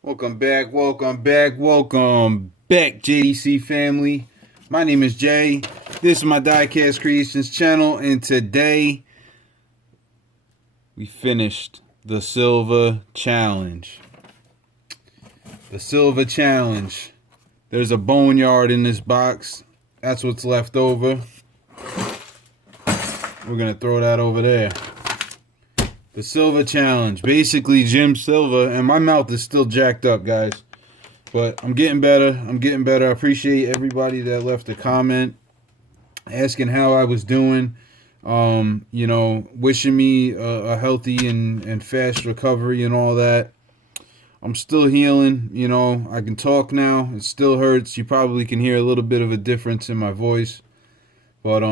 Welcome back, JDC family. My name is Jay. This is my Diecast Creations channel, and today we finished the Silva challenge. The Silva challenge. There's a boneyard in this box. That's what's left over. We're gonna throw that over there. The Silva challenge. Basically, Jim Silva, and my mouth is still jacked up, guys. But I'm getting better. I appreciate everybody that left a comment asking how I was doing. Wishing me a healthy and fast recovery and all that. I'm still healing. I can talk now. It still hurts. You probably can hear a little bit of a difference in my voice. But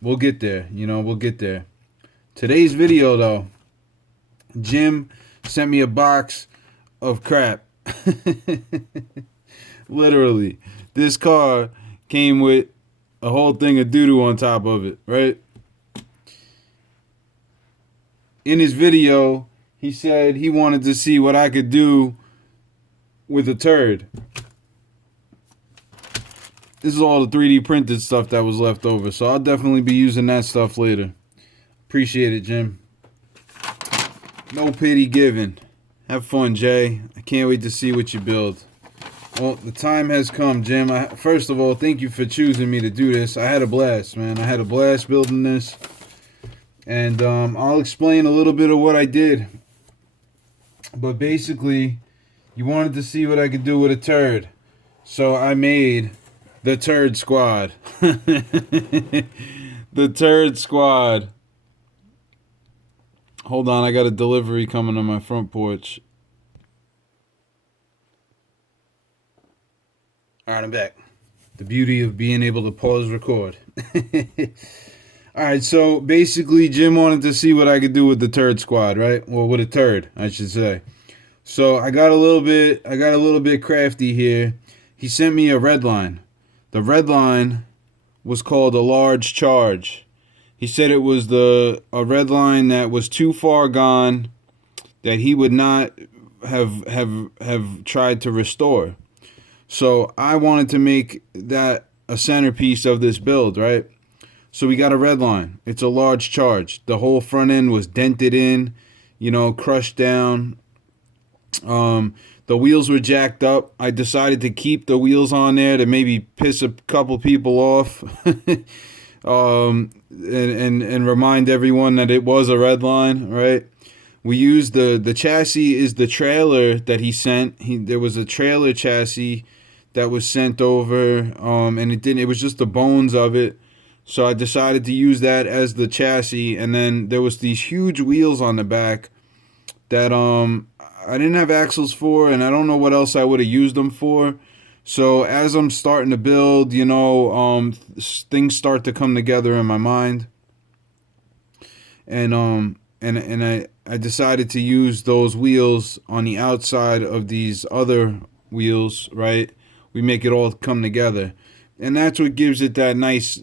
we'll get there. We'll get there. Today's video, though, Jim sent me a box of crap. Literally, this car came with a whole thing of doo-doo on top of it, right? In his video, he said he wanted to see what I could do with a turd. This is all the 3D printed stuff that was left over, so I'll definitely be using that stuff later. Appreciate it, Jim. No pity given. Have fun, Jay. I can't wait to see what you build. Well, the time has come, Jim. First of all, thank you for choosing me to do this. I had a blast, man. I had a blast building this. And I'll explain a little bit of what I did. But basically, you wanted to see what I could do with a turd. So I made the Turd Squad. The Turd Squad. Hold on, I got a delivery coming on my front porch. Alright, I'm back. The beauty of being able to pause record. Alright, so basically Jim wanted to see what I could do with the Turd Squad, right? Well, with a turd, I should say. So I got a little bit crafty here. He sent me a red line. The red line was called a large charge. He said it was a red line that was too far gone, that he would not have tried to restore. So I wanted to make that a centerpiece of this build, right? So we got a red line. It's a large charge. The whole front end was dented in, crushed down. The wheels were jacked up. I decided to keep the wheels on there to maybe piss a couple people off. And remind everyone that it was a red line, right? We used the chassis is the trailer that he sent. There was a trailer chassis that was sent over, and it was just the bones of it. So I decided to use that as the chassis, and then there was these huge wheels on the back that I didn't have axles for, and I don't know what else I would have used them for. So as I'm starting to build, things start to come together in my mind, and I decided to use those wheels on the outside of these other wheels, right? We make it all come together, and that's what gives it that nice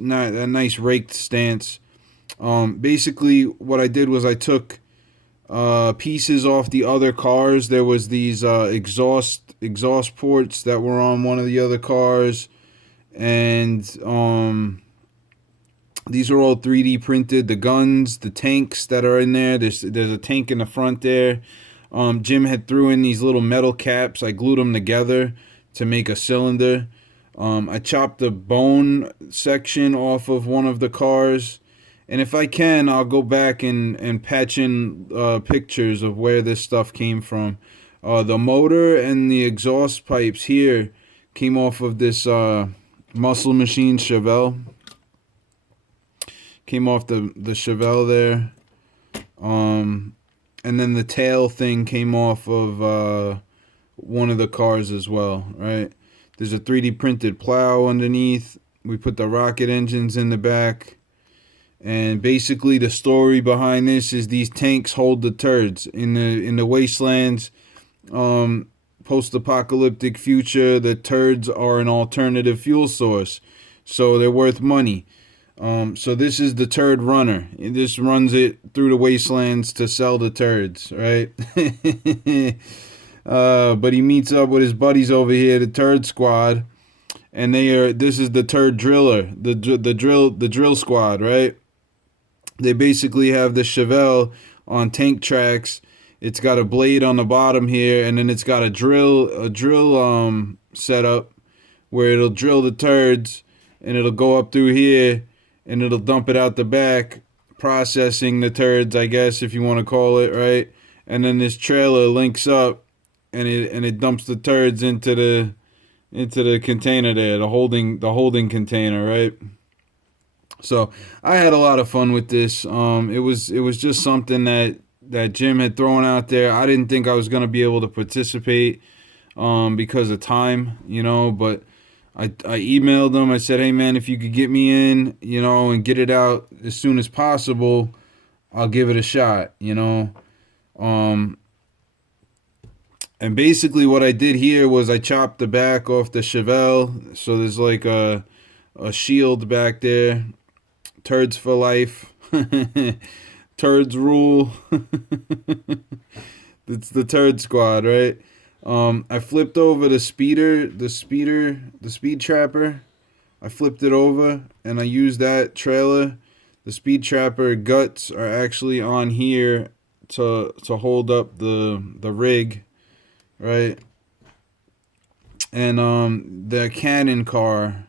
raked stance. Basically, what I did was I took pieces off the other cars. There was these exhaust ports that were on one of the other cars, and these are all 3D printed. The guns, the tanks that are in there. There's a tank in the front there. Jim had threw in these little metal caps. I glued them together to make a cylinder. I chopped the bone section off of one of the cars. And if I can, I'll go back and patch in pictures of where this stuff came from. The motor and the exhaust pipes here came off of this Muscle Machine Chevelle. Came off the Chevelle there. And then the tail thing came off of one of the cars as well, right? There's a 3D printed plow underneath. We put the rocket engines in the back. And basically the story behind this is these tanks hold the turds in the wastelands, post-apocalyptic future. The turds are an alternative fuel source, so they're worth money. So this is the turd runner. This runs it through the wastelands to sell the turds, right? But he meets up with his buddies over here, the Turd Squad, and this is the Turd Driller, the drill squad, right? They basically have the Chevelle on tank tracks. It's got a blade on the bottom here, and then it's got a drill setup where it'll drill the turds, and it'll go up through here, and it'll dump it out the back, processing the turds, I guess, if you want to call it, right? And then this trailer links up, and it dumps the turds into the container there, the holding container, right? So I had a lot of fun with this. It was just something that Jim had thrown out there. I didn't think I was gonna be able to participate because of time, but I emailed him. I said, hey man, if you could get me in, and get it out as soon as possible, I'll give it a shot. And basically what I did here was I chopped the back off the Chevelle, so there's like a shield back there. Turds for life. Turds rule. It's the Turd Squad, right? I flipped over the speed trapper. I flipped it over and I used that trailer. The speed trapper guts are actually on here to hold up the rig, right? And the cannon car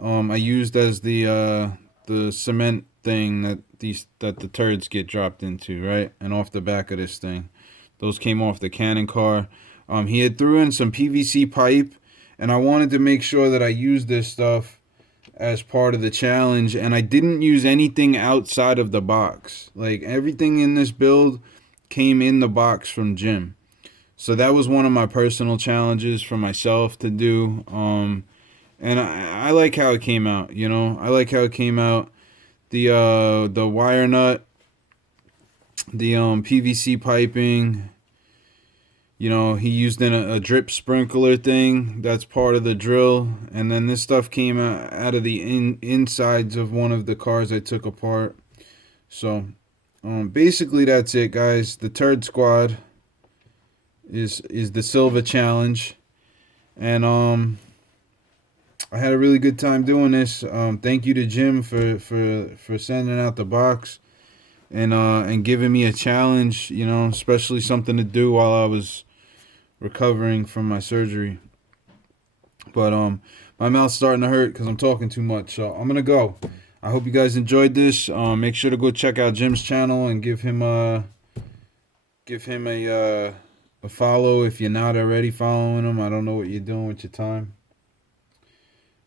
I used as the cement thing that the turds get dropped into, right? And off the back of this thing. Those came off the cannon car. He had threw in some PVC pipe, and I wanted to make sure that I used this stuff as part of the challenge, and I didn't use anything outside of the box. Like, everything in this build came in the box from Jim. So that was one of my personal challenges for myself to do. And I like how it came out, I like how it came out. The wire nut, the PVC piping, he used in a drip sprinkler thing. That's part of the drill. And then this stuff came out of the insides of one of the cars I took apart. So basically that's it, guys. The Turd Squad is the Silva challenge. And I had a really good time doing this. Thank you to Jim for sending out the box and giving me a challenge, especially something to do while I was recovering from my surgery. But my mouth's starting to hurt because I'm talking too much, so I'm gonna go. I hope you guys enjoyed this. Make sure to go check out Jim's channel and give him a follow if you're not already following him. I don't know what you're doing with your time.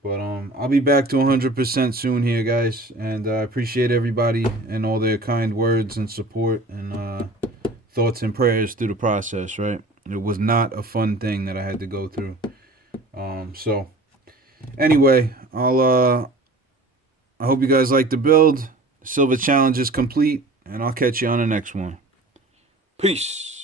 But I'll be back to 100% soon here, guys. And I appreciate everybody and all their kind words and support and thoughts and prayers through the process, right? It was not a fun thing that I had to go through. So anyway, I hope you guys like the build. The Silva challenge is complete, and I'll catch you on the next one. Peace.